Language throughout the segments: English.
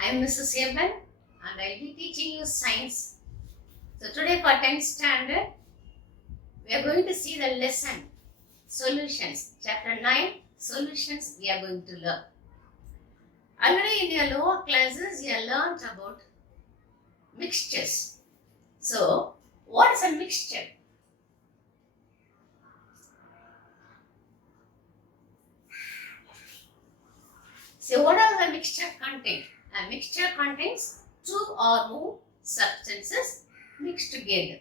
I am Mrs. Eben and I will be teaching you science. So today for 10th standard, we are going to see the lesson Solutions. Chapter 9, Solutions we are going to learn. Already in your lower classes, you have learned about mixtures. So, what is a mixture? So, what does a mixture contain? A mixture contains two or more substances mixed together.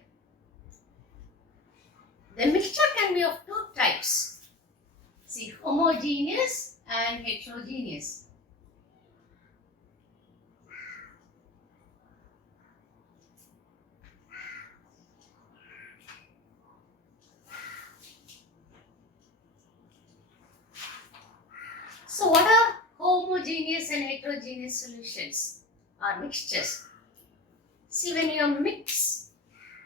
The mixture can be of two types. See, homogeneous and heterogeneous. So, what are homogeneous and heterogeneous solutions or mixtures? See, when you mix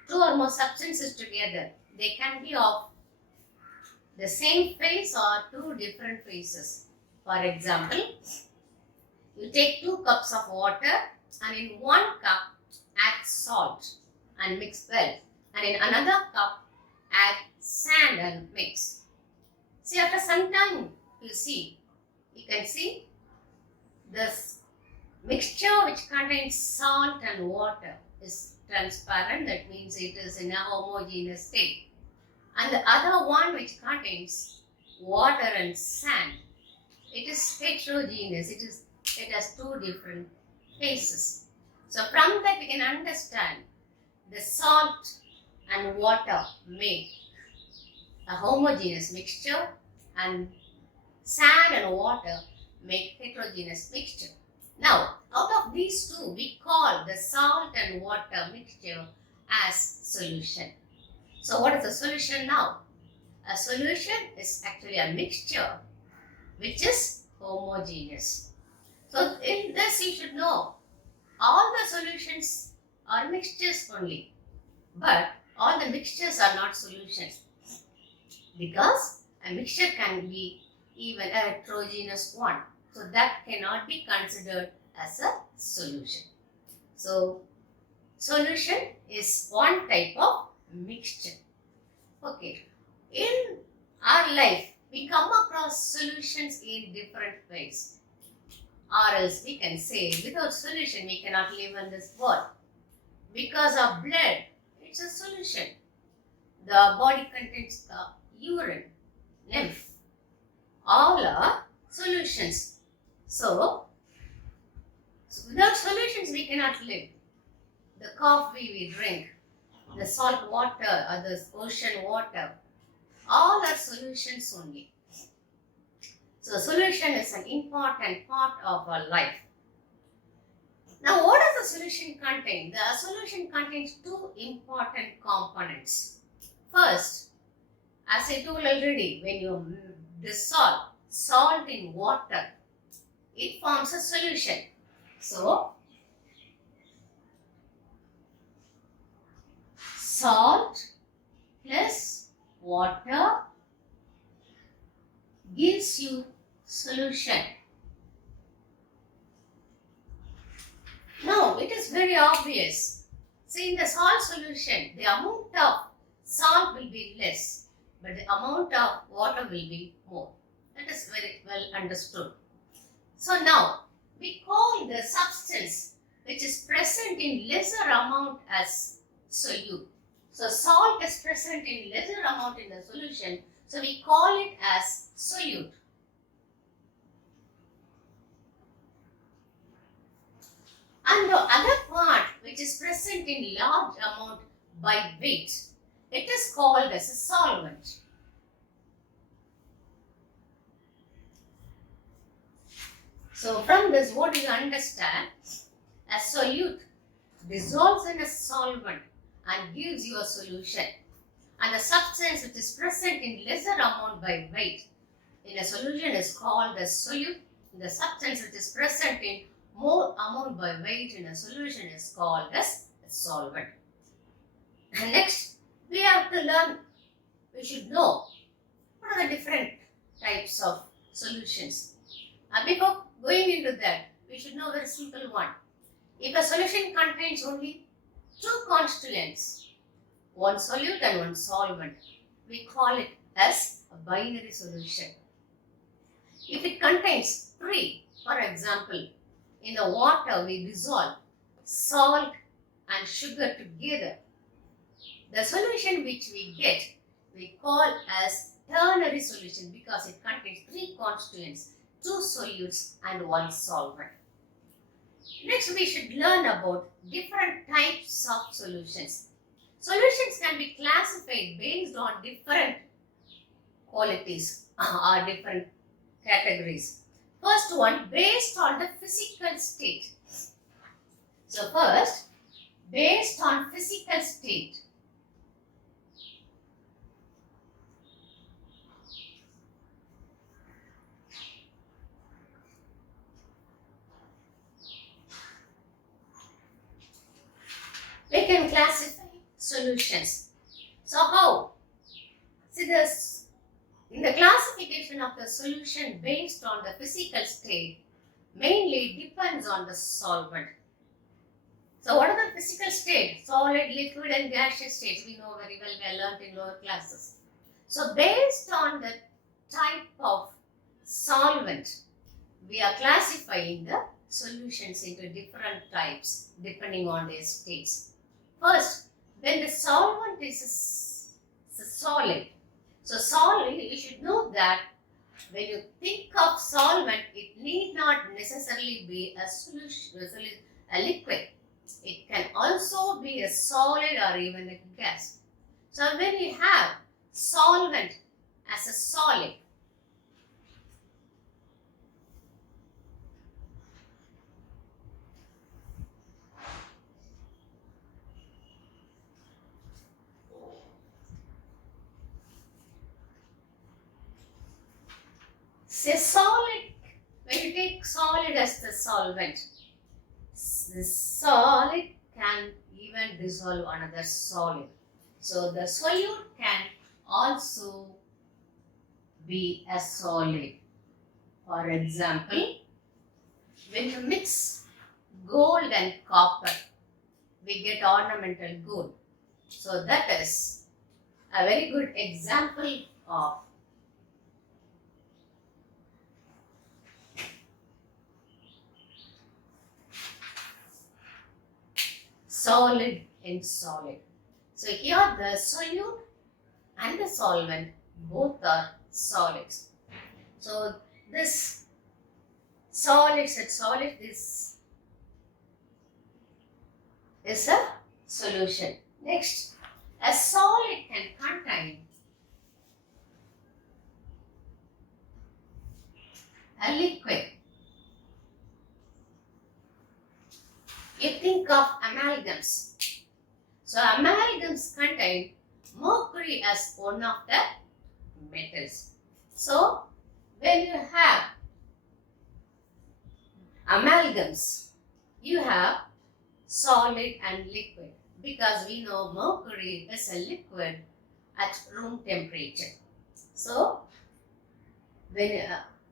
two or more substances together, they can be of the same phase or two different phases. For example, you take 2 cups of water and in 1 cup add salt and mix well, and in another cup add sand and mix. See, after some time you can see this mixture which contains salt and water is transparent, that means it is in a homogeneous state. And the other one which contains water and sand, it is heterogeneous, it has two different phases. So from that we can understand the salt and water make a homogeneous mixture and sand and water make heterogeneous mixture. Now, out of these two, we call the salt and water mixture as solution. So, what is a solution now? A solution is actually a mixture which is homogeneous. So, in this you should know all the solutions are mixtures only, but all the mixtures are not solutions, because a mixture can be even a heterogeneous one. So that cannot be considered as a solution. So solution is one type of mixture. Okay. In our life, we come across solutions in different ways. Or else we can say, without solution, we cannot live in this world. Because of blood, it's a solution. The body contains urine, lymph. All are solutions. So without solutions we cannot live. The coffee we drink, the salt water or the ocean water, all are solutions only. So solution is an important part of our life. Now what does the solution contain? The solution contains two important components. First, as I told already, when you dissolve salt in water, it forms a solution. So, salt plus water gives you solution. Now, it is very obvious. See, in the salt solution, the amount of salt will be less, but the amount of water will be more. That is very well understood. So now, we call the substance which is present in lesser amount as solute. So salt is present in lesser amount in the solution, so we call it as solute. And the other part which is present in large amount by weight, it is called as a solvent. So from this, what do you understand? A solute dissolves in a solvent and gives you a solution. And the substance which is present in lesser amount by weight in a solution is called as solute. The substance which is present in more amount by weight in a solution is called as a solvent. And next, we should know what are the different types of solutions. And before going into that, we should know a very simple one. If a solution contains only two constituents, one solute and one solvent, we call it as a binary solution. If it contains three, for example, in the water we dissolve salt and sugar together, the solution which we get we call as ternary solution because it contains three constituents, two solutes and one solvent. Next, we should learn about different types of solutions. Solutions can be classified based on different qualities or different categories. First one, based on the physical state. So first, based on physical state. We can classify solutions. So how? See this, in the classification of the solution based on the physical state, mainly depends on the solvent. So what are the physical states? Solid, liquid and gaseous states. We know very well, we learned in lower classes. So based on the type of solvent, we are classifying the solutions into different types depending on their states. First, when the solvent is a solid. So solid, you should know that when you think of solvent, it need not necessarily be a solution, a liquid. It can also be a solid or even a gas. So when you have solvent as a solid, say solid, when you take solid as the solvent, the solid can even dissolve another solid. So the solute can also be a solid. For example, when you mix gold and copper, we get ornamental gold. So that is a very good example of solid in solid. So here the solute and the solvent both are solids. So this solid this is a solution. Next, a solid can contain a liquid. You think of amalgams. So amalgams contain mercury as one of the metals. So when you have amalgams, you have solid and liquid because we know mercury is a liquid at room temperature. So when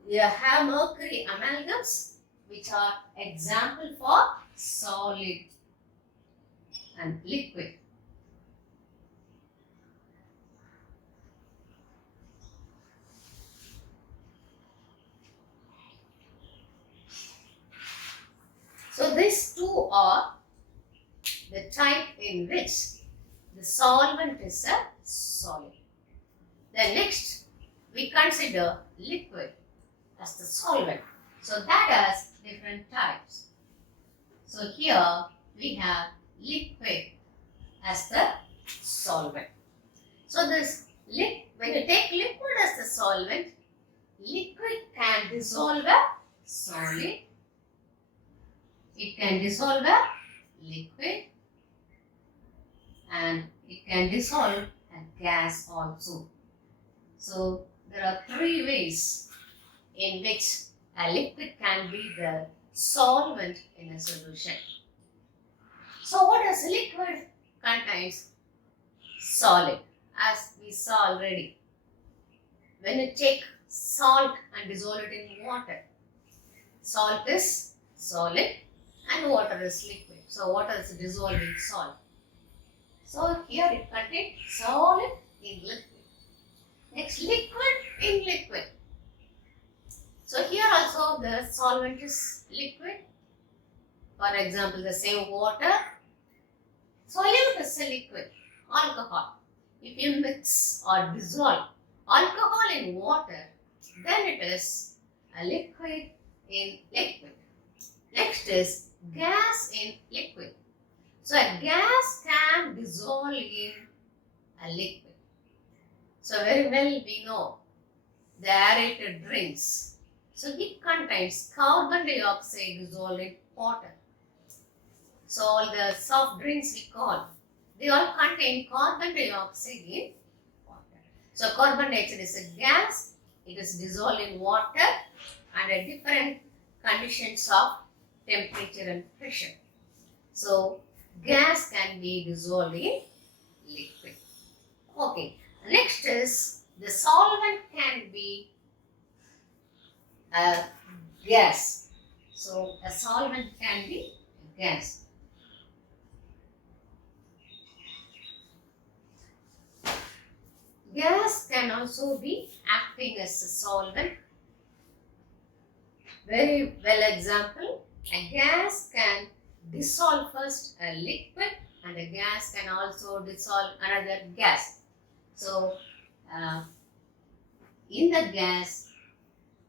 you have mercury amalgams, which are example for solid and liquid. So these two are the type in which the solvent is a solid. Then next, we consider liquid as the solvent. So that has different types. So here we have liquid as the solvent. So this when you take liquid as the solvent, liquid can dissolve a solid. It can dissolve a liquid and it can dissolve a gas also. So there are three ways in which a liquid can be the solvent in a solution. So what does liquid contains? Solid, as we saw already. When you take salt and dissolve it in water, salt is solid and water is liquid. So water is dissolving salt. So here it contains solid in liquid. Next, liquid in liquid. So here also the solvent is liquid. For example, the same water. Solute is a liquid, alcohol. If you mix or dissolve alcohol in water, then it is a liquid in liquid. Next is gas in liquid. So a gas can dissolve in a liquid. So very well we know the aerated drinks. So it contains carbon dioxide dissolved in water. So all the soft drinks we call, they all contain carbon dioxide in water. So carbon dioxide is a gas. It is dissolved in water under different conditions of temperature and pressure. So gas can be dissolved in liquid. Okay. Next is the solvent can be a gas. So a solvent can be a gas. Gas can also be acting as a solvent. Very well example. A gas can dissolve first a liquid and a gas can also dissolve another gas. So, in the gas,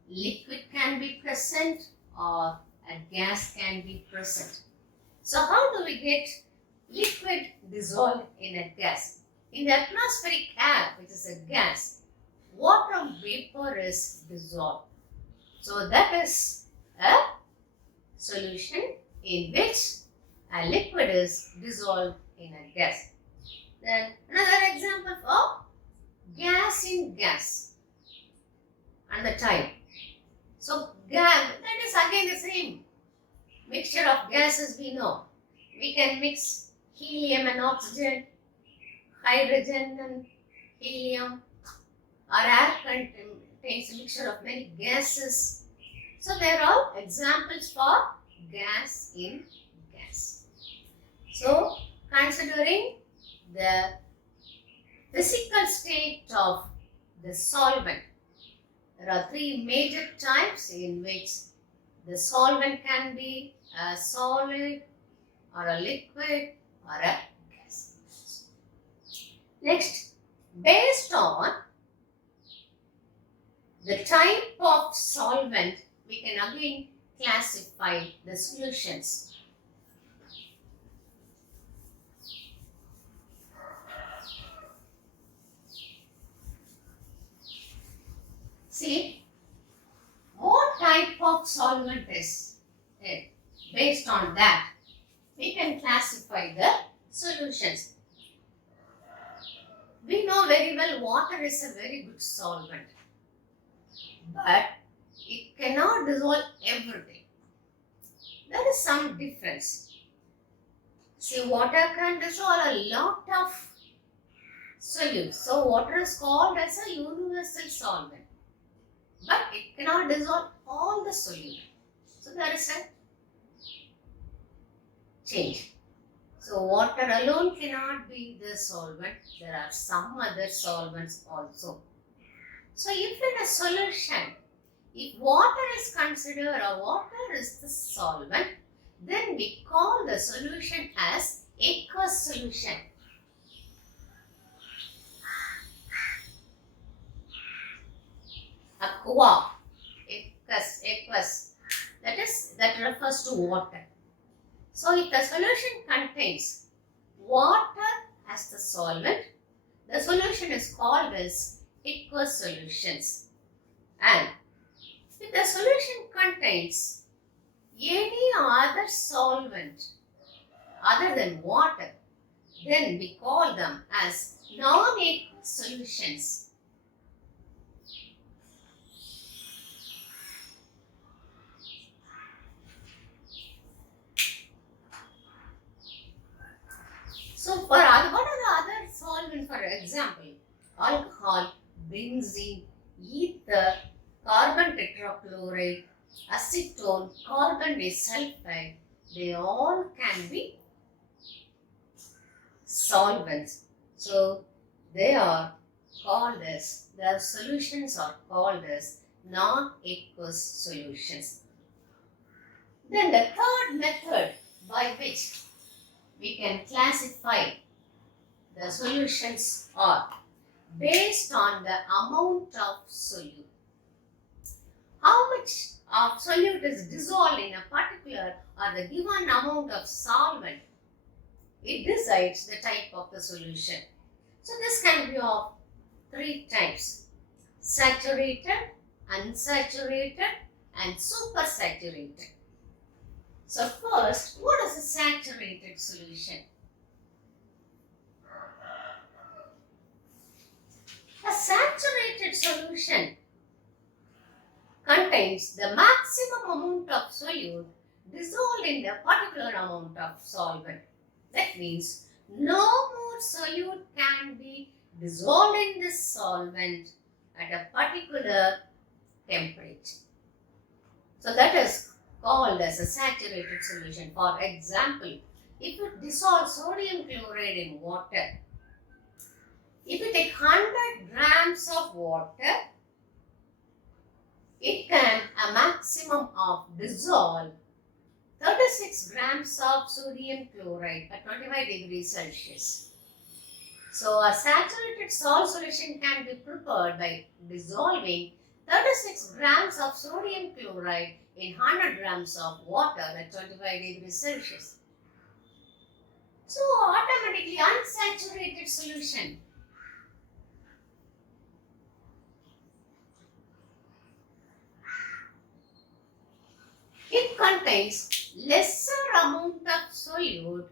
liquid can be present or a gas can be present. So, how do we get liquid dissolved in a gas? In the atmospheric air, which is a gas, water vapor is dissolved. So, that is a solution in which a liquid is dissolved in a gas. Then another example of gas in gas and the type. So gas, that is again the same mixture of gases we know. We can mix helium and oxygen, hydrogen and helium, or air contains a mixture of many gases. So they are all examples for gas in gas. So considering the physical state of the solvent, there are three major types in which the solvent can be a solid or a liquid or a gas. Next, based on the type of solvent, we can again classify the solutions. See, what type of solvent is it? Based on that, we can classify the solutions. We know very well water is a very good solvent, but it cannot dissolve everything. There is some difference. See, water can dissolve a lot of solutes. So, water is called as a universal solvent. But it cannot dissolve all the solute. So there is a change. So water alone cannot be the solvent. There are some other solvents also. So if in a solution, if water is considered or water is the solvent, then we call the solution as aqueous solution. Aqua, aqueous, that refers to water. So if the solution contains water as the solvent, the solution is called as aqueous solutions. And if the solution contains any other solvent other than water, then we call them as non-aqueous solutions. So, for what are the other solvents? For example, alcohol, benzene, ether, carbon tetrachloride, acetone, carbon manganese sulfide, they all can be solvents. So they are called as, their solutions are called as non-aqueous solutions. Then the third method by which we can classify the solutions are based on the amount of solute. How much of solute is dissolved in a particular or the given amount of solvent, it decides the type of the solution. So this can be of three types: saturated, unsaturated, and supersaturated. So first, what is a saturated solution? A saturated solution contains the maximum amount of solute dissolved in the particular amount of solvent. That means no more solute can be dissolved in this solvent at a particular temperature. So that is called as a saturated solution. For example, if you dissolve sodium chloride in water, if you take 100 grams of water, it can a maximum of dissolve 36 grams of sodium chloride at 25 degrees Celsius. So a saturated salt solution can be prepared by dissolving 36 grams of sodium chloride in 100 grams of water at 25 degrees Celsius. So automatically unsaturated solution. It contains lesser amount of solute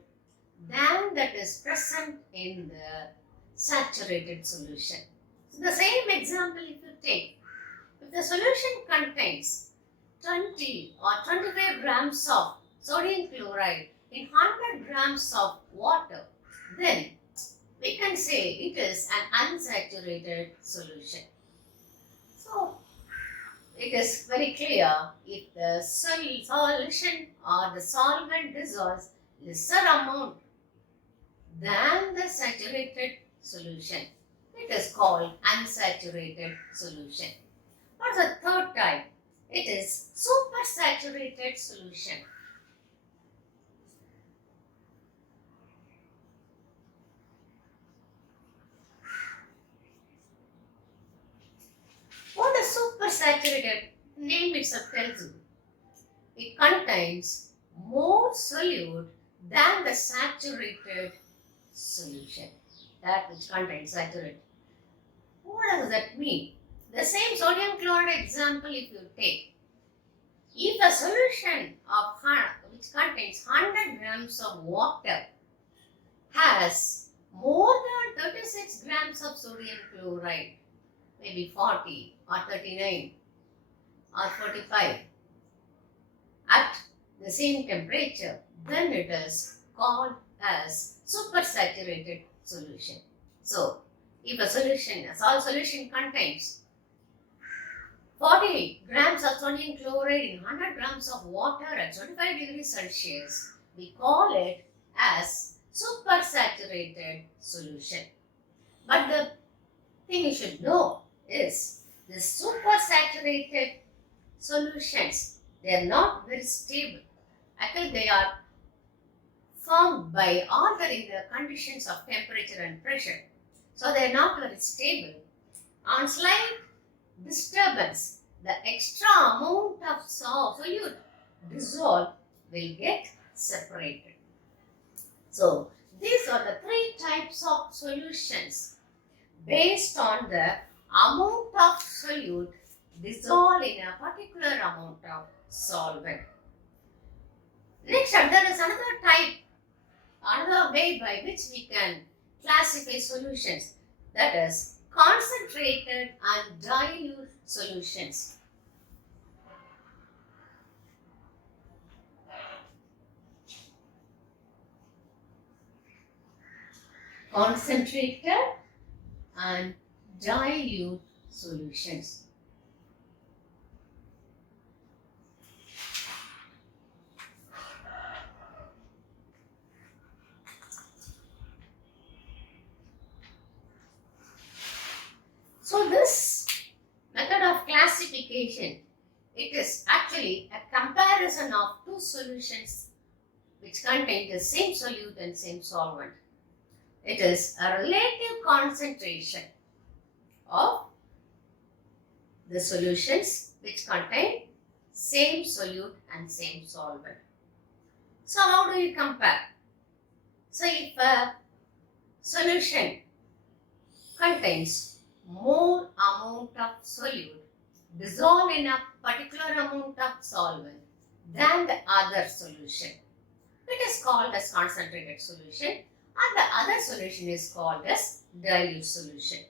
than that is present in the saturated solution. So the same example if you take, if the solution contains 20 or 25 grams of sodium chloride in 100 grams of water, then we can say it is an unsaturated solution. So it is very clear, if the solution or the solvent dissolves lesser amount than the saturated solution, it is called unsaturated solution. Or the third type, it is supersaturated solution. What is supersaturated? Name itself tells you. It contains more solute than the saturated solution. That which contains saturated. What does that mean? The same sodium chloride example if you take. If a solution of which contains 100 grams of water has more than 36 grams of sodium chloride, maybe 40 or 39 or 45 at the same temperature, then it is called as supersaturated solution. So, if a solution, a salt solution contains 40 grams of sodium chloride in 100 grams of water at 25 degrees Celsius, we call it as supersaturated solution. But the thing you should know is the supersaturated solutions, they are not very stable. Actually, they are formed by altering the conditions of temperature and pressure. So they are not very stable. On slight disturbance, the extra amount of solute dissolved will get separated. So these are the three types of solutions based on the amount of solute dissolved in a particular amount of solvent. Next, there is another type, another way by which we can classify solutions, that is concentrated and dilute solutions. Concentrated and dilute solutions. So this method of classification, it is actually a comparison of two solutions which contain the same solute and same solvent. It is a relative concentration of the solutions which contain same solute and same solvent. So how do you compare? So if a solution contains more amount of solute dissolved in a particular amount of solvent than the other solution, it is called as concentrated solution, and the other solution is called as dilute solution.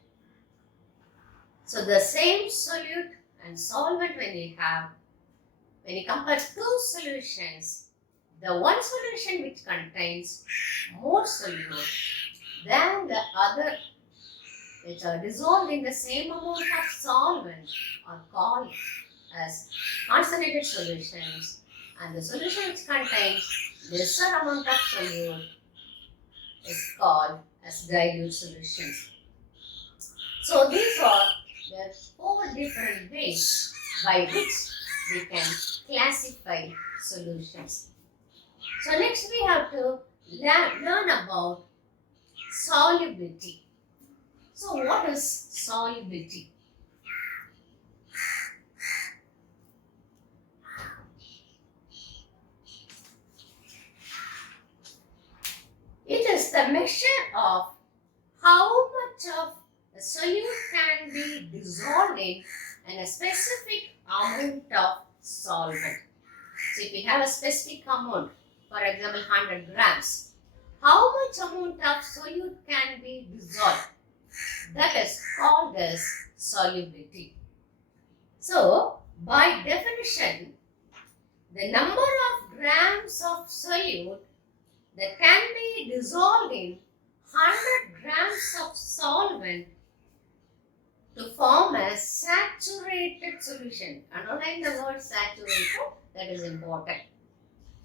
So the same solute and solvent when you compare two solutions, the one solution which contains more solute than the other which are dissolved in the same amount of solvent are called as concentrated solutions, and the solution which contains lesser amount of solute is called as dilute solutions. So these are the four different ways by which we can classify solutions. So next we have to learn about solubility. So what is solubility? It is the measure of how much of a solute can be dissolved in a specific amount of solvent. So if we have a specific amount, for example 100 grams, how much amount of solute can be dissolved? That is called as solubility. So by definition, the number of grams of solute that can be dissolved in 100 grams of solvent to form a saturated solution. Underline the word saturated, that is important.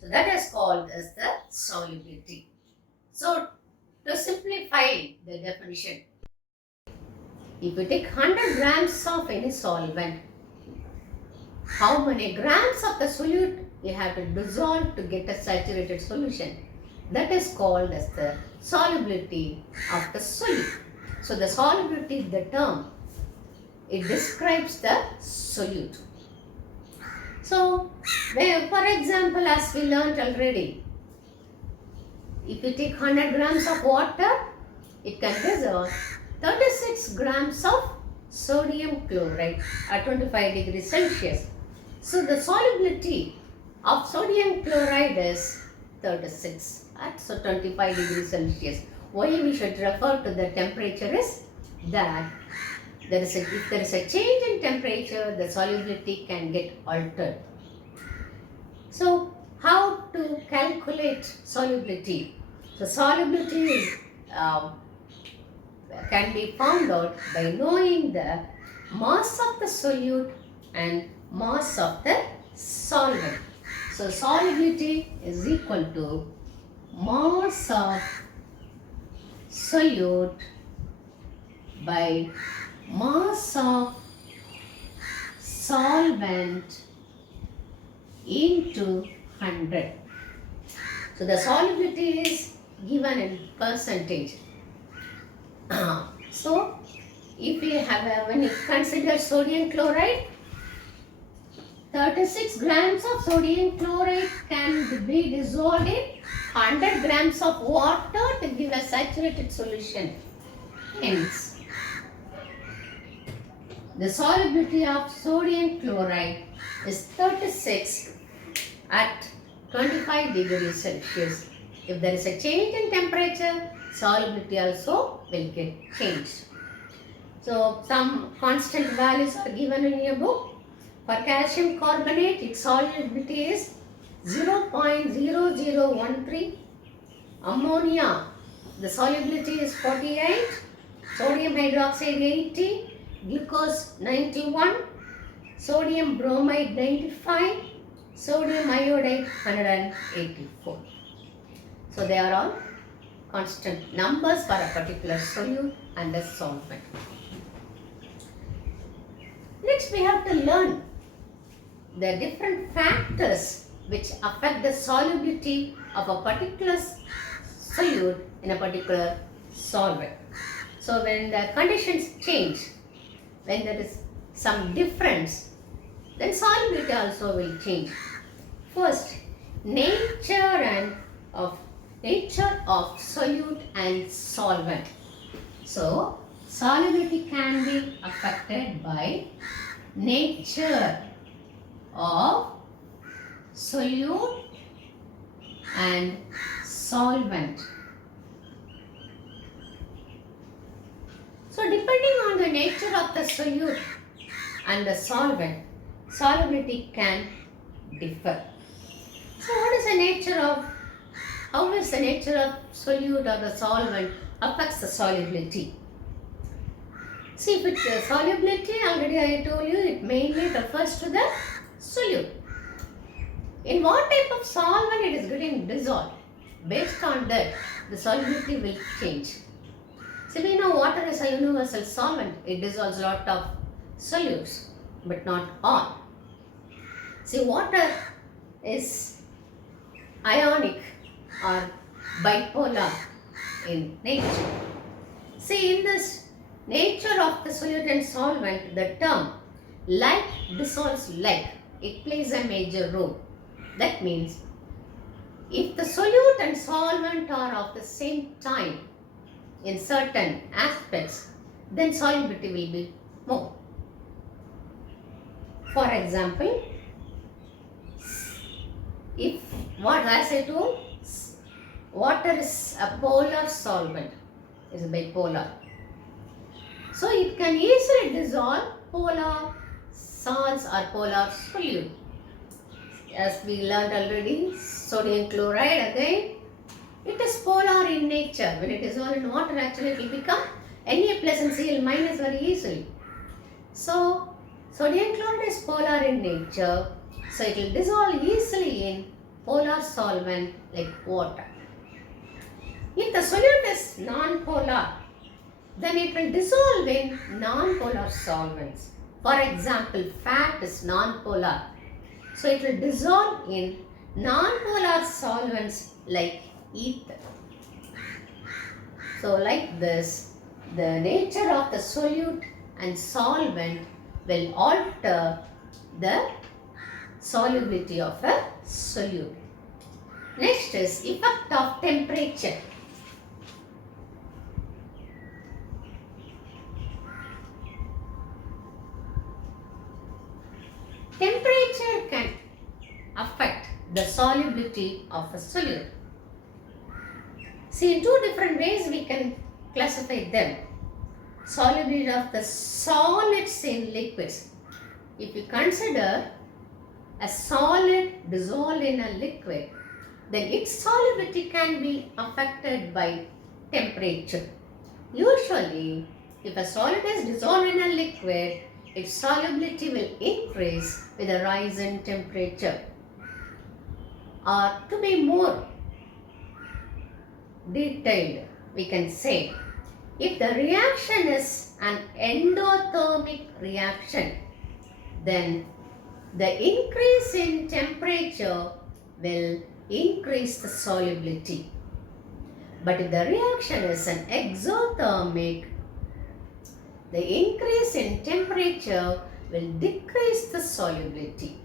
So that is called as the solubility. So to simplify the definition, if you take 100 grams of any solvent, how many grams of the solute you have to dissolve to get a saturated solution? That is called as the solubility of the solute. So the solubility, the term, it describes the solute. So, for example, as we learnt already, if you take 100 grams of water, it can dissolve 36 grams of sodium chloride at 25 degrees Celsius. So the solubility of sodium chloride is 36 at 25 degrees Celsius. Why we should refer to the temperature is that if there is a change in temperature, the solubility can get altered. So how to calculate solubility? So solubility is can be found out by knowing the mass of the solute and mass of the solvent. So solubility is equal to mass of solute by mass of solvent into 100. So the solubility is given in percentage. So if we have when you consider sodium chloride, 36 grams of sodium chloride can be dissolved in 100 grams of water to give a saturated solution. Hence, the solubility of sodium chloride is 36 at 25 degrees Celsius. If there is a change in temperature, solubility also will get changed. So some constant values are given in your book. For calcium carbonate, its solubility is 0.0013. Ammonia, the solubility is 48. Sodium hydroxide 80. Glucose 91. Sodium bromide 95. Sodium iodide 184. So they are all constant numbers for a particular solute and a solvent. Next, we have to learn the different factors which affect the solubility of a particular solute in a particular solvent. So, when the conditions change, when there is some difference, then solubility also will change. First, nature of solute and solvent. So, solubility can be affected by nature of solute and solvent. So, depending on the nature of the solute and the solvent, solubility can differ. So, what is the nature of, how is the nature of solute or the solvent affects the solubility? See, if it's solubility, already I told you, it mainly refers to the solute. In what type of solvent it is getting dissolved? Based on that, the solubility will change. See, we know water is a universal solvent. It dissolves a lot of solutes, but not all. See, water is ionic or bipolar in nature. See, in this nature of the solute and solvent, the term like dissolves like, it plays a major role. That means, if the solute and solvent are of the same time in certain aspects, then solubility will be more. For example, if what as I told, water is a polar solvent, is bipolar. So it can easily dissolve polar salts or polar solute. As we learned already, sodium chloride again, it is polar in nature. When it is all in water, actually it will become Na plus and Cl minus very easily. So, sodium chloride is polar in nature. So, it will dissolve easily in polar solvent like water. If the solute is non-polar, then it will dissolve in non-polar solvents. For example, fat is non-polar. So, it will dissolve in non-polar solvents like ether. So, like this, the nature of the solute and solvent will alter the solubility of a solute. Next is effect of temperature. Temperature can affect the solubility of a solute. See, in two different ways we can classify them. Solubility of the solids in liquids. If you consider a solid dissolved in a liquid, then its solubility can be affected by temperature. Usually, if a solid is dissolved in a liquid, its solubility will increase with a rise in temperature. Or to be more detailed, we can say, if the reaction is an endothermic reaction, then the increase in temperature will increase the solubility. But if the reaction is an exothermic, the increase in temperature will decrease the solubility.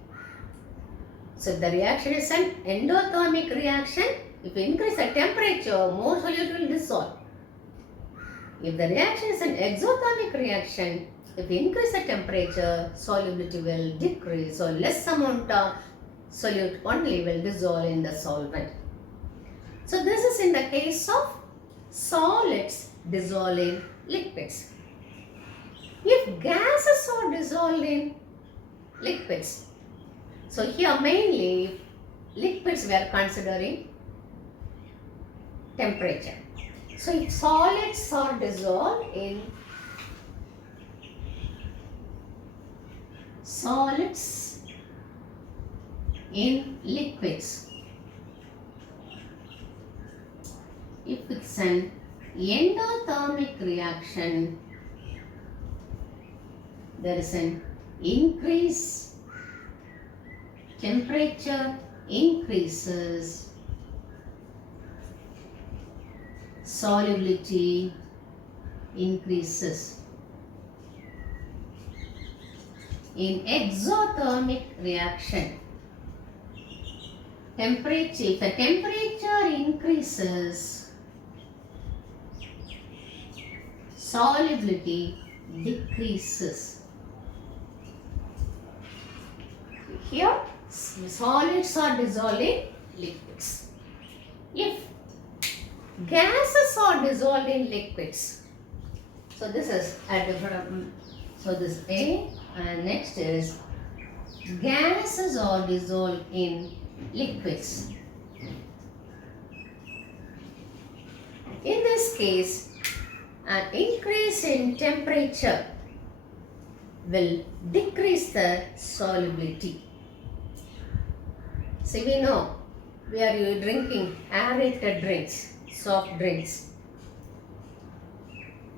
So if the reaction is an endothermic reaction, if you increase the temperature, more solute will dissolve. If the reaction is an exothermic reaction, if you increase the temperature, solubility will decrease, so less amount of solute only will dissolve in the solvent. So this is in the case of solids dissolving liquids. If gases are dissolved in liquids, so here mainly liquids we are considering temperature. So if solids are dissolved in liquids, if it's an endothermic reaction, there is an increase temperature increases, solubility increases. In exothermic reaction, if the temperature increases, solubility decreases. Here, solids are dissolved in liquids. If gases are dissolved in liquids, so this is a different, so this A, and next is gases are dissolved in liquids. In this case, an increase in temperature will decrease the solubility. See, we know we are drinking aerated drinks, soft drinks.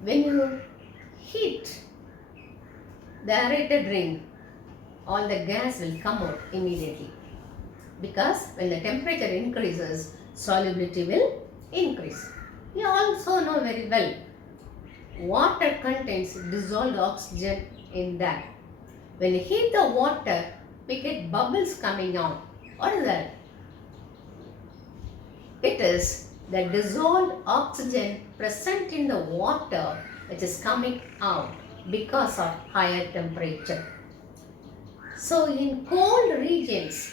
When you heat the aerated drink, all the gas will come out immediately, because when the temperature increases, solubility will increase. We also know very well water contains dissolved oxygen in that. When you heat the water, we get bubbles coming out. What is that? It is the dissolved oxygen present in the water which is coming out because of higher temperature. So in cold regions,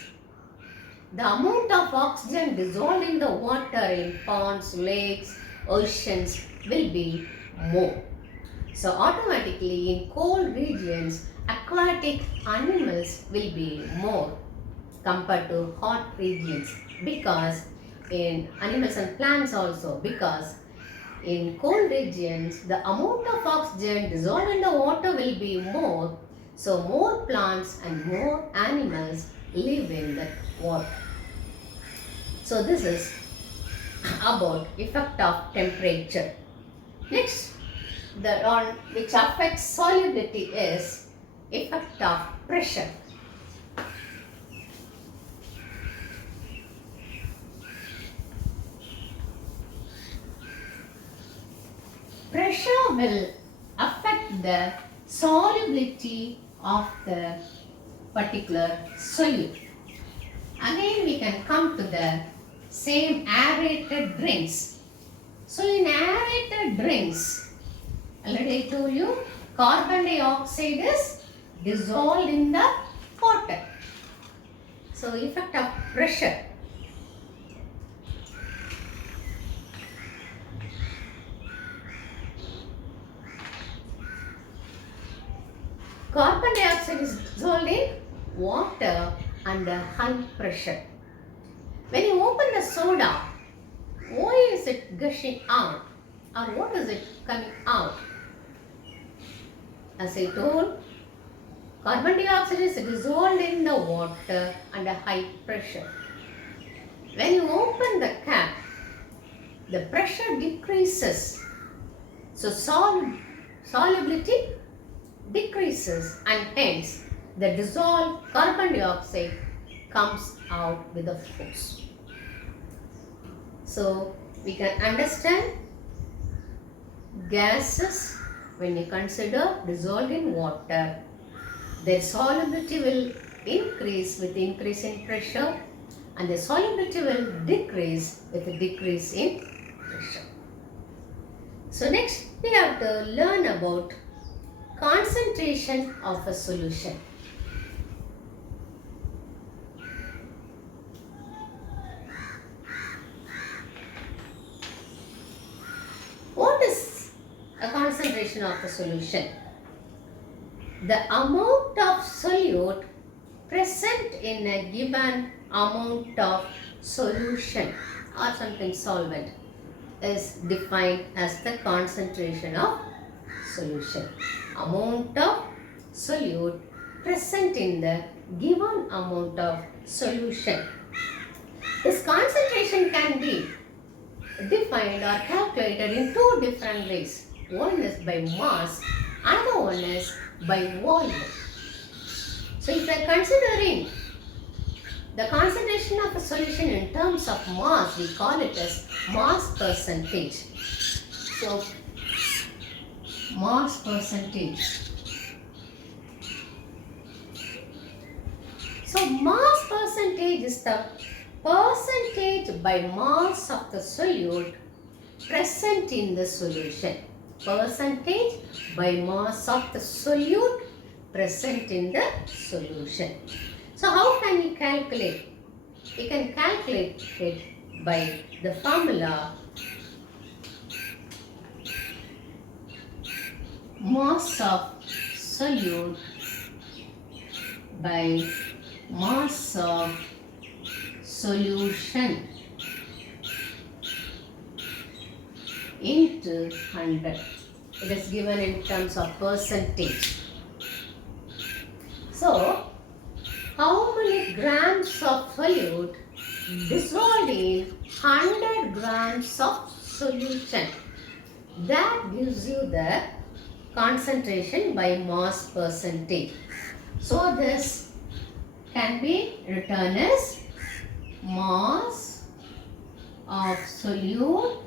the amount of oxygen dissolved in the water in ponds, lakes, oceans will be more. So automatically in cold regions, aquatic animals will be more compared to hot regions, because in animals and plants also, because in cold regions the amount of oxygen dissolved in the water will be more, so more plants and more animals live in that water. So this is about effect of temperature. Next, the one which affects solubility is effect of pressure. Pressure will affect the solubility of the particular solute. Again, we can come to the same aerated drinks. So in aerated drinks, already I told you, carbon dioxide is dissolved in the water. So effect of pressure. Carbon dioxide is dissolved in water under high pressure. When you open the soda, why is it gushing out, or what is it coming out? As I told, carbon dioxide is dissolved in the water under high pressure. When you open the cap, the pressure decreases, so solubility decreases, and hence the dissolved carbon dioxide comes out with a force. So we can understand gases, when you consider dissolved in water, their solubility will increase with increase in pressure, and the solubility will decrease with a decrease in pressure. So next we have to learn about concentration of a solution. What is a concentration of a solution? The amount of solute present in a given amount of solution or something solvent is defined as the concentration of solution. Amount of solute present in the given amount of solution. This concentration can be defined or calculated in two different ways. One is by mass, another one is by volume. So if we are considering the concentration of a solution in terms of mass, we call it as mass percentage. So mass percentage. So mass percentage is the percentage by mass of the solute present in the solution. Percentage by mass of the solute present in the solution. So how can we calculate? We can calculate it by the formula mass of solute by mass of solution into 100. It is given in terms of percentage. So, how many grams of solute dissolved in 100 grams of solution? That gives you the concentration by mass percentage. So, this can be written as mass of solute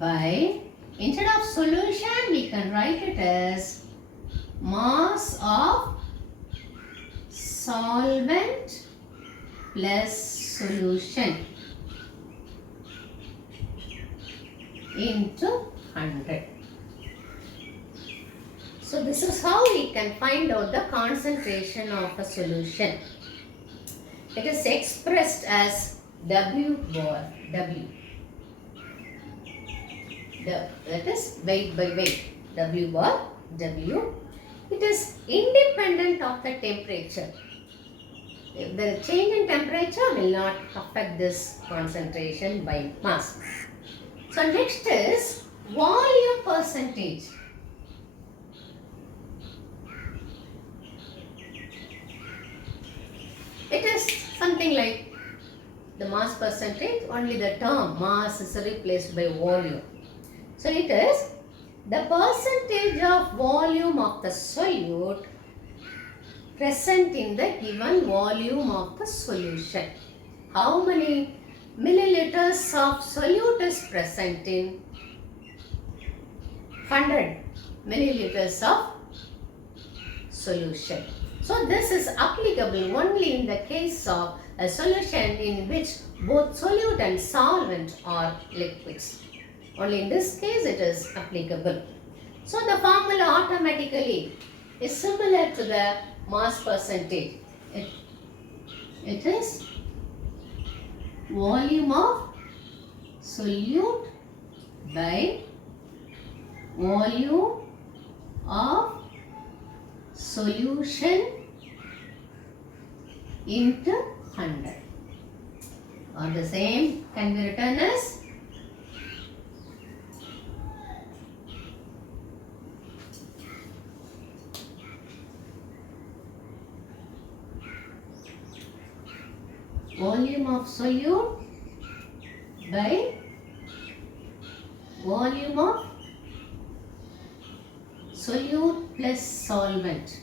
by, instead of solution, we can write it as mass of solvent plus solution into 100. So this is how we can find out the concentration of a solution. It is expressed as W bar W. That is weight by weight. W bar W. It is independent of the temperature. The change in temperature will not affect this concentration by mass. So next is volume percentage. It is something like the mass percentage, only the term mass is replaced by volume. So it is the percentage of volume of the solute present in the given volume of the solution. How many milliliters of solute is present in 100 milliliters of solution? So this is applicable only in the case of a solution in which both solute and solvent are liquids. Only in this case it is applicable. So the formula automatically is similar to the mass percentage. It is volume of solute by volume of solution into 100. Or the same can be written as volume of solute by volume of solute plus solvent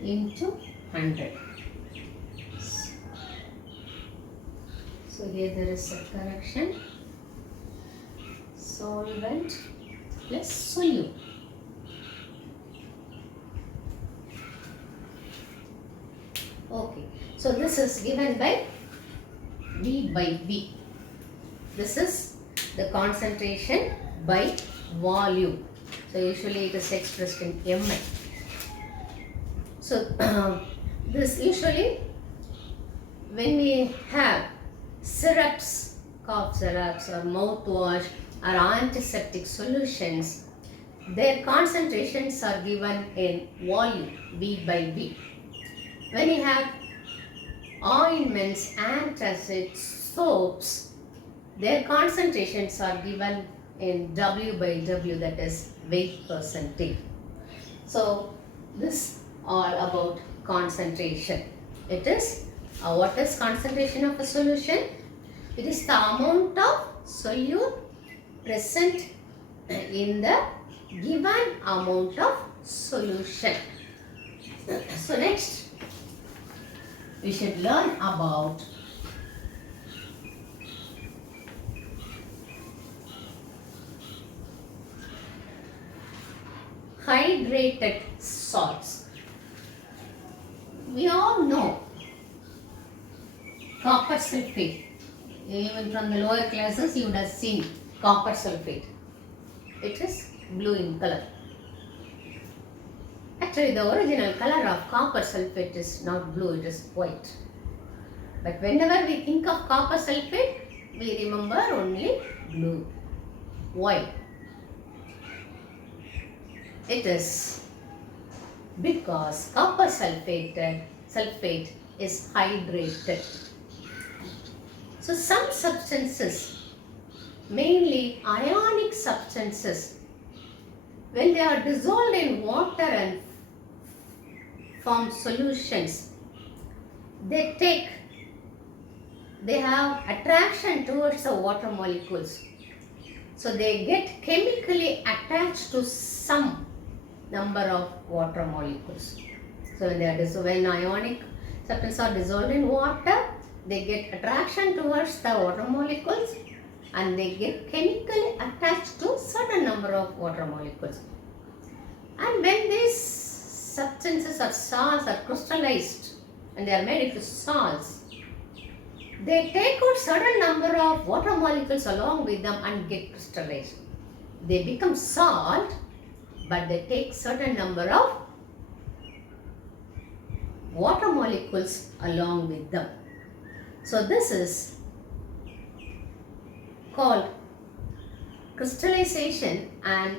into 100. So here there is a correction. Solvent plus solute. Okay, so this is given by V by V. This is the concentration by volume. So usually it is expressed in ml. So this usually when we have syrups, cough syrups or mouthwash or antiseptic solutions, their concentrations are given in volume, V by V. When you have ointments, antacids, soaps, their concentrations are given in W by W, that is weight percentage. So this all about concentration. It is what is concentration of a solution? It is the amount of solute present in the given amount of solution. So next, we should learn about hydrated salts. We all know copper sulfate. Even from the lower classes you would have seen copper sulfate. It is blue in color. Actually the original color of copper sulfate is not blue, it is white. But whenever we think of copper sulfate, we remember only blue. Why? It is because copper sulfate is hydrated. So some substances, mainly ionic substances, when they are dissolved in water and form solutions, they have attraction towards the water molecules. So they get chemically attached to some number of water molecules. So when ionic substances are dissolved in water, they get attraction towards the water molecules and they get chemically attached to certain number of water molecules. And when these substances or salts are crystallized and they are made into salts, they take out certain number of water molecules along with them and get crystallized. They become salt, but they take certain number of water molecules along with them. So this is called crystallization, and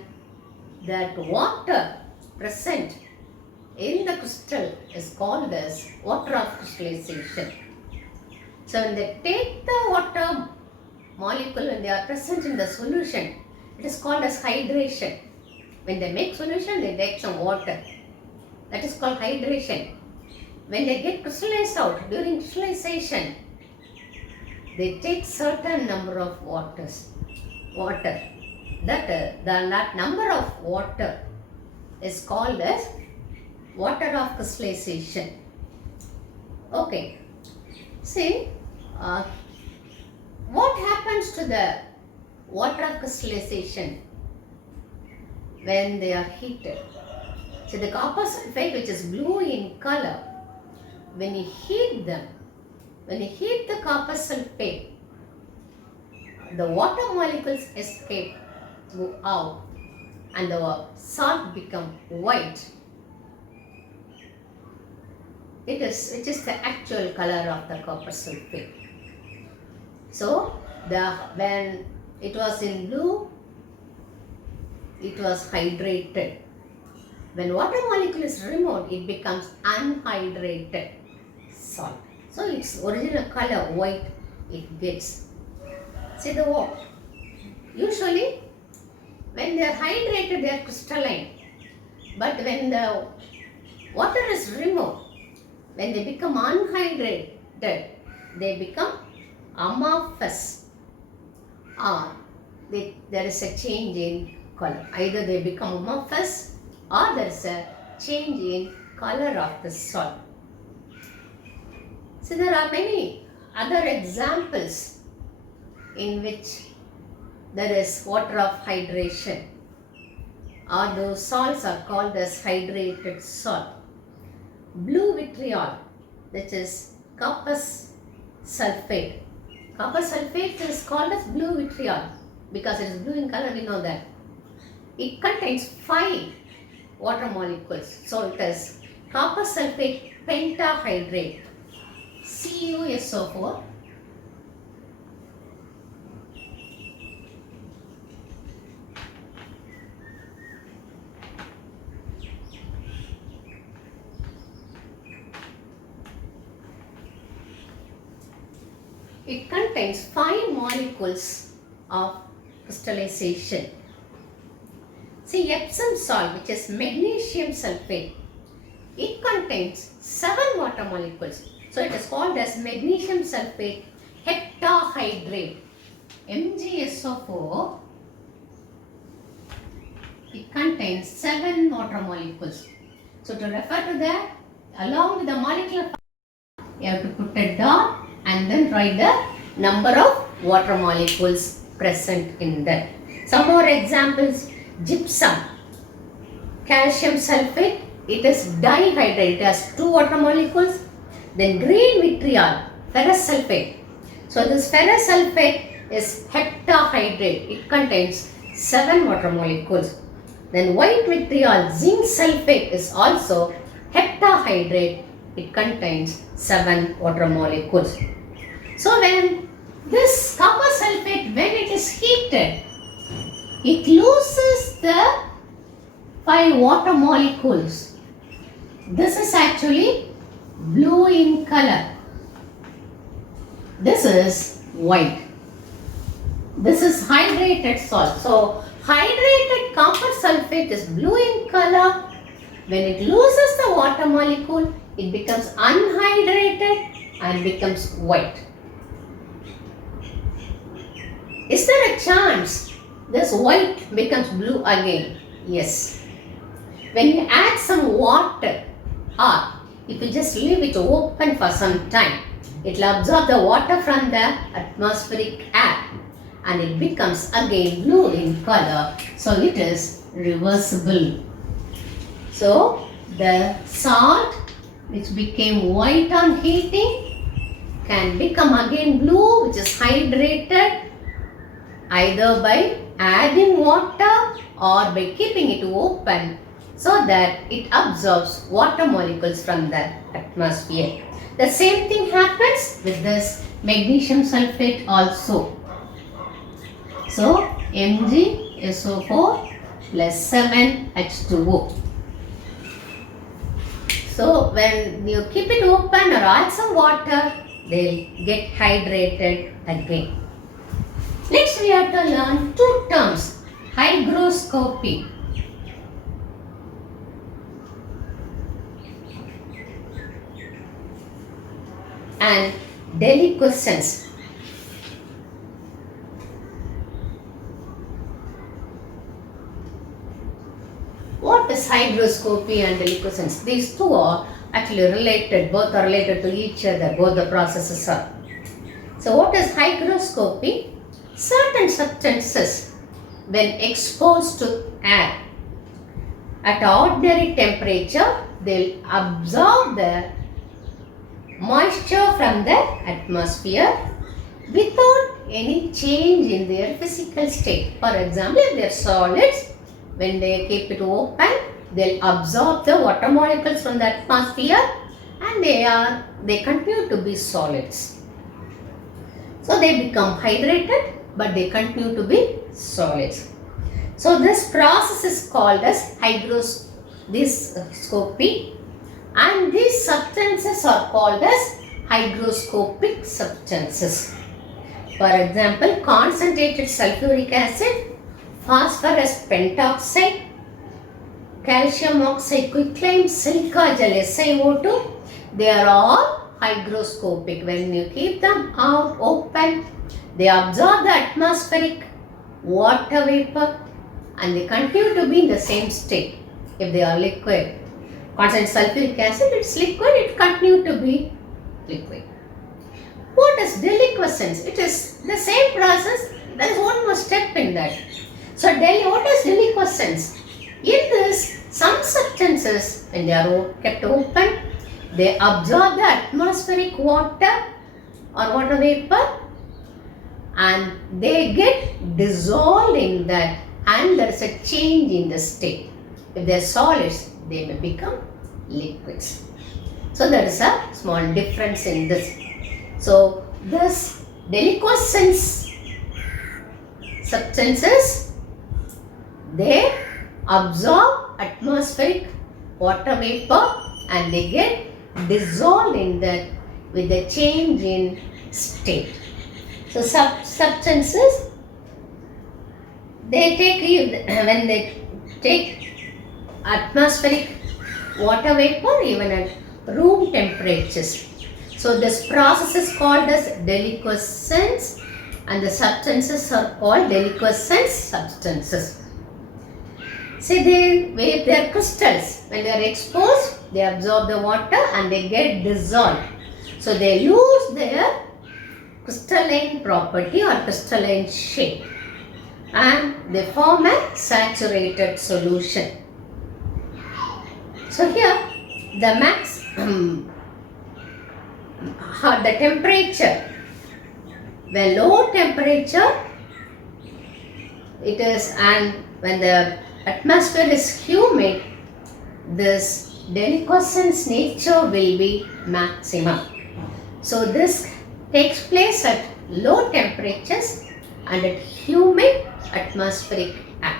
that water present in the crystal is called as water of crystallization. So when they take the water molecule, when they are present in the solution, it is called as hydration. When they make solution, they take some water. That is called hydration. When they get crystallized out, during crystallization, they take certain number of water. That number of water is called as water of crystallization. Okay. See, what happens to the water of crystallization when they are heated? So the copper sulfate, which is blue in color, when you heat them, when you heat the copper sulfate, the water molecules escape, go out, and the salt become white. Which is the actual color of the copper sulfate. So when it was in blue, it was hydrated. When water molecule is removed, it becomes unhydrated salt. So its original color white it gets. See the what? Usually when they are hydrated, they are crystalline. But when the water is removed, when they become unhydrated, they become amorphous, or there is a change in color. Either they become amorphous or there is a change in color of the salt. So there are many other examples in which there is water of hydration, or those salts are called as hydrated salt. Blue vitriol, which is copper sulfate. Copper sulfate is called as blue vitriol because it is blue in color, we know that. It contains 5 water molecules. So it is copper sulfate pentahydrate, CuSO4. It contains 5 molecules of crystallization. See, Epsom salt, which is magnesium sulfate, it contains 7 water molecules. So it is called as magnesium sulfate heptahydrate, MgSO4 it contains 7 water molecules. So to refer to that, along with the molecular, you have to put a dot and then write the number of water molecules present in that. Some more examples: gypsum, calcium sulfate, it is dihydrate, it has 2 water molecules. Then green vitriol, ferrous sulfate. So this ferrous sulfate is heptahydrate, it contains 7 water molecules. Then white vitriol, zinc sulfate, is also heptahydrate, it contains 7 water molecules. So when this copper sulfate, when it is heated, it loses the 5 water molecules. This is actually blue in color. This is white. This is hydrated salt. So hydrated copper sulfate is blue in color. When it loses the water molecule, it becomes unhydrated and becomes white. Is there a chance this white becomes blue again? Yes. When you add some water, or if you just leave it open for some time, it will absorb the water from the atmospheric air and it becomes again blue in color. So it is reversible. So the salt which became white on heating can become again blue, which is hydrated either by adding water or by keeping it open so that it absorbs water molecules from the atmosphere. The same thing happens with this magnesium sulfate also. So MgSO4 plus 7H2O. So when you keep it open or add some water, they'll get hydrated again. Next we have to learn 2 terms: hygroscopy and deliquescence. What is hygroscopy and deliquescence? These two are actually related, both are related to each other, both the processes are. So what is hygroscopy? Certain substances, when exposed to air at ordinary temperature, they will absorb the moisture from the atmosphere without any change in their physical state. For example, if they are solids, when they keep it open, they will absorb the water molecules from the atmosphere and they continue to be solids. So they become hydrated, but they continue to be solids. So this process is called as hygroscopy, and these substances are called as hygroscopic substances. For example, concentrated sulfuric acid, phosphorus pentoxide, calcium oxide quicklime, silica gel SiO2, they are all hygroscopic. When you keep them out open, they absorb the atmospheric water vapor and they continue to be in the same state. If they are liquid, concentrated sulfuric acid, it's liquid, it continues to be liquid. What is deliquescence? It is the same process, there is one more step in that. So what is deliquescence? In this, some substances, when they are kept open, they absorb the atmospheric water or water vapor and they get dissolved in that, and there is a change in the state. If they are solids, they may become liquids. So there is a small difference in this. So this deliquescence substances, they absorb atmospheric water vapor and they get dissolved in that with the change in state. So substances, they take, when they take atmospheric water vapor even at room temperatures. So this process is called as deliquescence – and the substances are called deliquescent substances. See, they are crystals. When they are exposed, they absorb the water and they get dissolved. So they lose their crystalline property or crystalline shape and they form a saturated solution. So here the the temperature, the low temperature it is, and when the atmosphere is humid, this deliquescence nature will be maximum. So this takes place at low temperatures and at humid atmospheric air.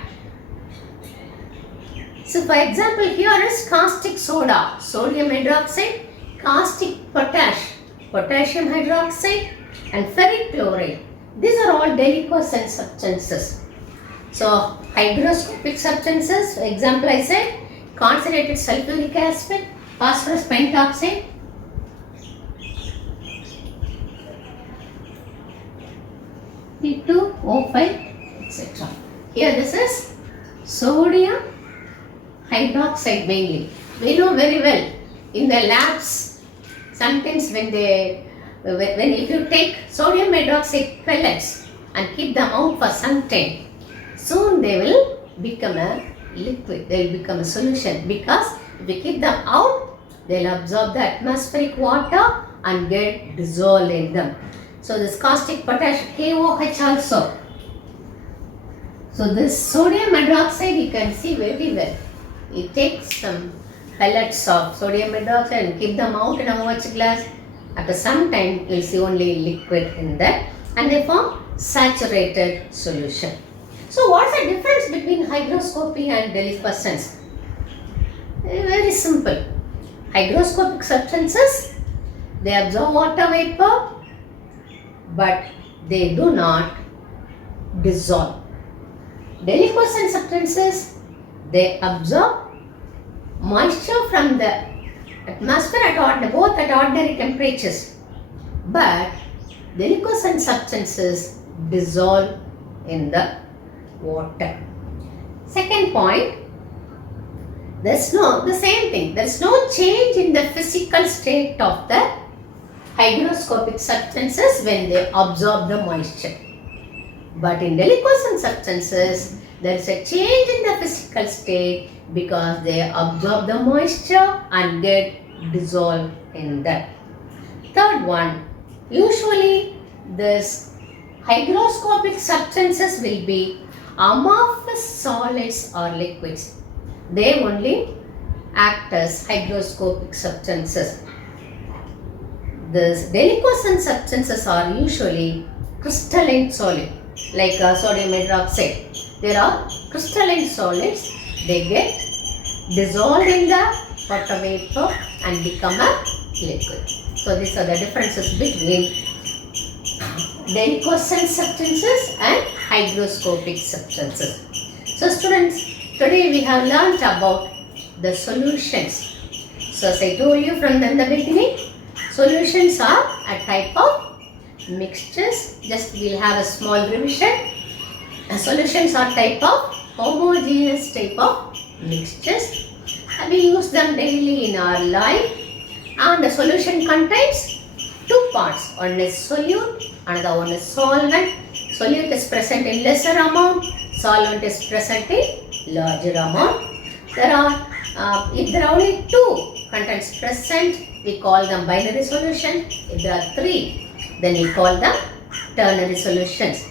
So for example, here is caustic soda, sodium hydroxide, caustic potash, potassium hydroxide and ferric chloride. These are all deliquescent substances. So hygroscopic substances, for example I said, concentrated sulfuric acid, phosphorus pentoxide, P2O5, etc. Here this is sodium hydroxide mainly. We know very well in the labs, sometimes when if you take sodium hydroxide pellets and keep them out for some time, soon they will become a liquid, they will become a solution, because if we keep them out, they will absorb the atmospheric water and get dissolved in them. So this caustic potash, KOH also. So this sodium hydroxide you can see very well. It takes some pellets of sodium hydroxide and keep them out in a watch glass. After some time you will see only liquid in that and they form saturated solution. So what's the difference between hygroscopy and deliquescence? Very simple. Hygroscopic substances, they absorb water vapor but they do not dissolve. Deliquescent substances, they absorb moisture from the atmosphere both at ordinary temperatures, but deliquescent substances dissolve in the water. Second point, the same thing, there is no change in the physical state of the hygroscopic substances when they absorb the moisture. But in deliquescent substances, there is a change in the physical state because they absorb the moisture and get dissolved in that. Third one, usually this hygroscopic substances will be amorphous solids or liquids. They only act as hygroscopic substances. The deliquescent substances are usually crystalline solid, like sodium hydroxide. There are crystalline solids. They get dissolved in the water vapor and become a liquid. So these are the differences between deliquescent substances and hygroscopic substances. So students, today we have learnt about the solutions. So as I told you from the beginning, solutions are a type of mixtures. Just we will have a small revision. Solutions are type of homogeneous type of mixtures. We use them daily in our life, and the solution contains two parts. One is solute, another one is solvent. Solute is present in lesser amount, solvent is present in larger amount. If there are only two contents present, we call them binary solution. If there are three, then we call them ternary solutions.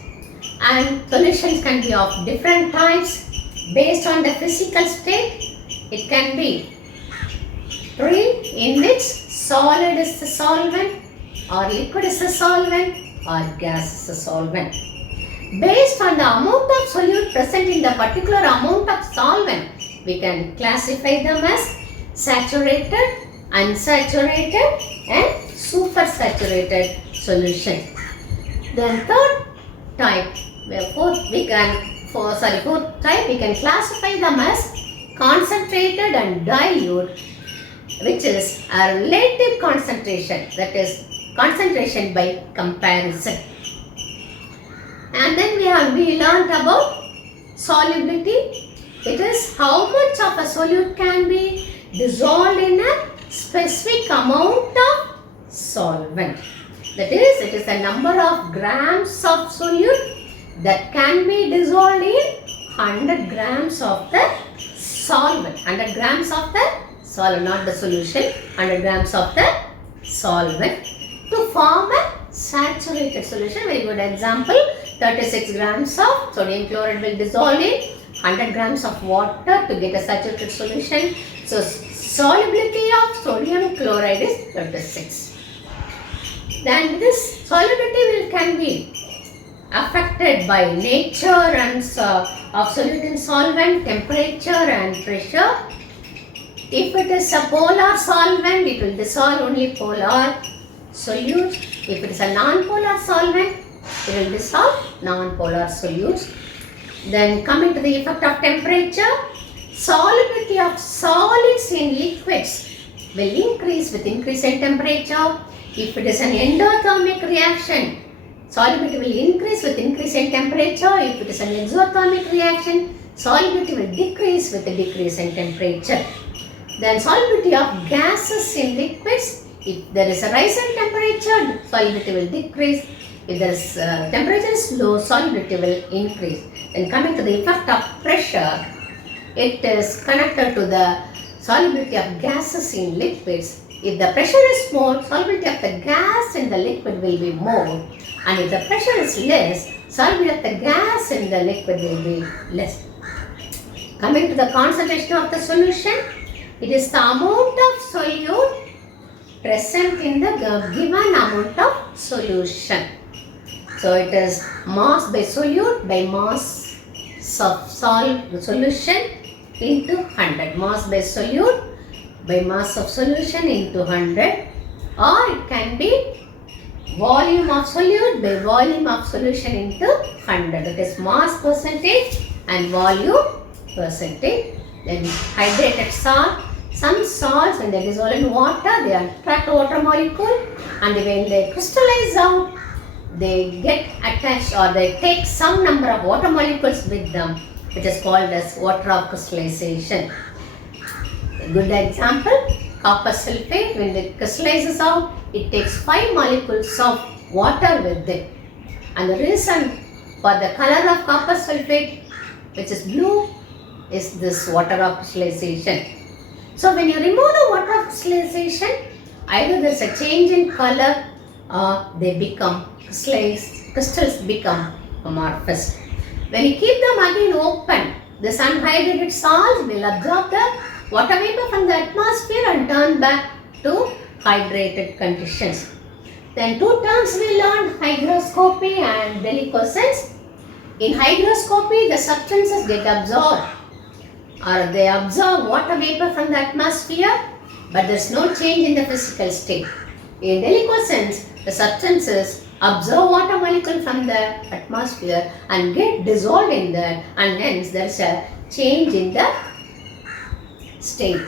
And solutions can be of different types based on the physical state. It can be three, in which solid is the solvent, or liquid is the solvent, or gas is the solvent. Based on the amount of solute present in the particular amount of solvent, we can classify them as saturated, unsaturated and supersaturated solution. Then third type, fourth type, we can classify them as concentrated and dilute, which is a relative concentration, that is concentration by comparison. And then we learned about solubility. It is how much of a solute can be dissolved in a specific amount of solvent. That is, it is the number of grams of solute that can be dissolved in 100 grams of the solvent. 100 grams of the solvent, not the solution. 100 grams of the solvent to form a saturated solution. Very good example. 36 grams of sodium chloride will dissolve in 100 grams of water to get a saturated solution. So, solubility of sodium chloride is 36. Then this solubility can be affected by nature and of solute in solvent, temperature and pressure. If it is a polar solvent, it will dissolve only polar solute. If it is a non-polar solvent, it will dissolve non-polar solutes. Then coming to the effect of temperature, solubility of solids in liquids will increase with increase in temperature. If it is an endothermic reaction, solubility will increase with increase in temperature. If it is an exothermic reaction, solubility will decrease with a decrease in temperature. Then solubility of gases in liquids, if there is a rise in temperature, solubility will decrease. If there is temperature is low, solubility will increase. Then coming to the effect of pressure, it is connected to the solubility of gases in liquids. If the pressure is more, solubility of the gas in the liquid will be more. And if the pressure is less, solubility of the gas in the liquid will be less. Coming to the concentration of the solution, it is the amount of solute present in the given amount of solution. So it is mass by solute by mass of solution into 100. Mass by solute by mass of solution into 100, or it can be volume of solute by volume of solution into 100. It is mass percentage and volume percentage. Then hydrated salt. Some salts, when they dissolve in water, they attract a water molecule, and when they crystallize out, they get attached or they take some number of water molecules with them, which is called as water of crystallization. A good example, copper sulfate, when it crystallizes out, it takes 5 molecules of water with it. And the reason for the color of copper sulfate, which is blue, is this water of crystallization. So when you remove the water of crystallization, either there is a change in color or they become crystallized, crystals become amorphous. When you keep them again open, this unhydrated salt will absorb the water vapor from the atmosphere and turn back to hydrated conditions. Then two terms we learned, hygroscopy and deliquescence. In hygroscopy, the substances get absorbed or they absorb water vapor from the atmosphere, but there is no change in the physical state. In deliquescence, the substances absorb water molecule from the atmosphere and get dissolved in that, and hence there is a change in the state.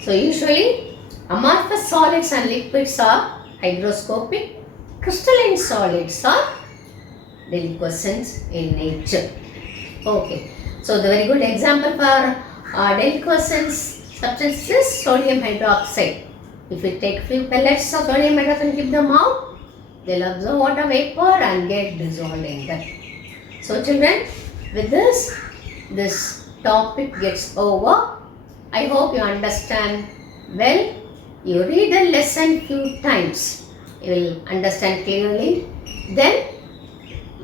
So usually amorphous solids and liquids are hygroscopic, crystalline solids are deliquescence in nature. Okay. So the very good example for deliquescence substance is sodium hydroxide. If you take few pellets of sodium hydroxide and keep them out, they will absorb water vapor and get dissolved in that. So children, with this topic gets over. I hope you understand well. You read the lesson few times. You will understand clearly. Then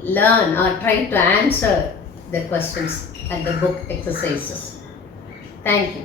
learn or try to answer the questions at the book exercises. Thank you.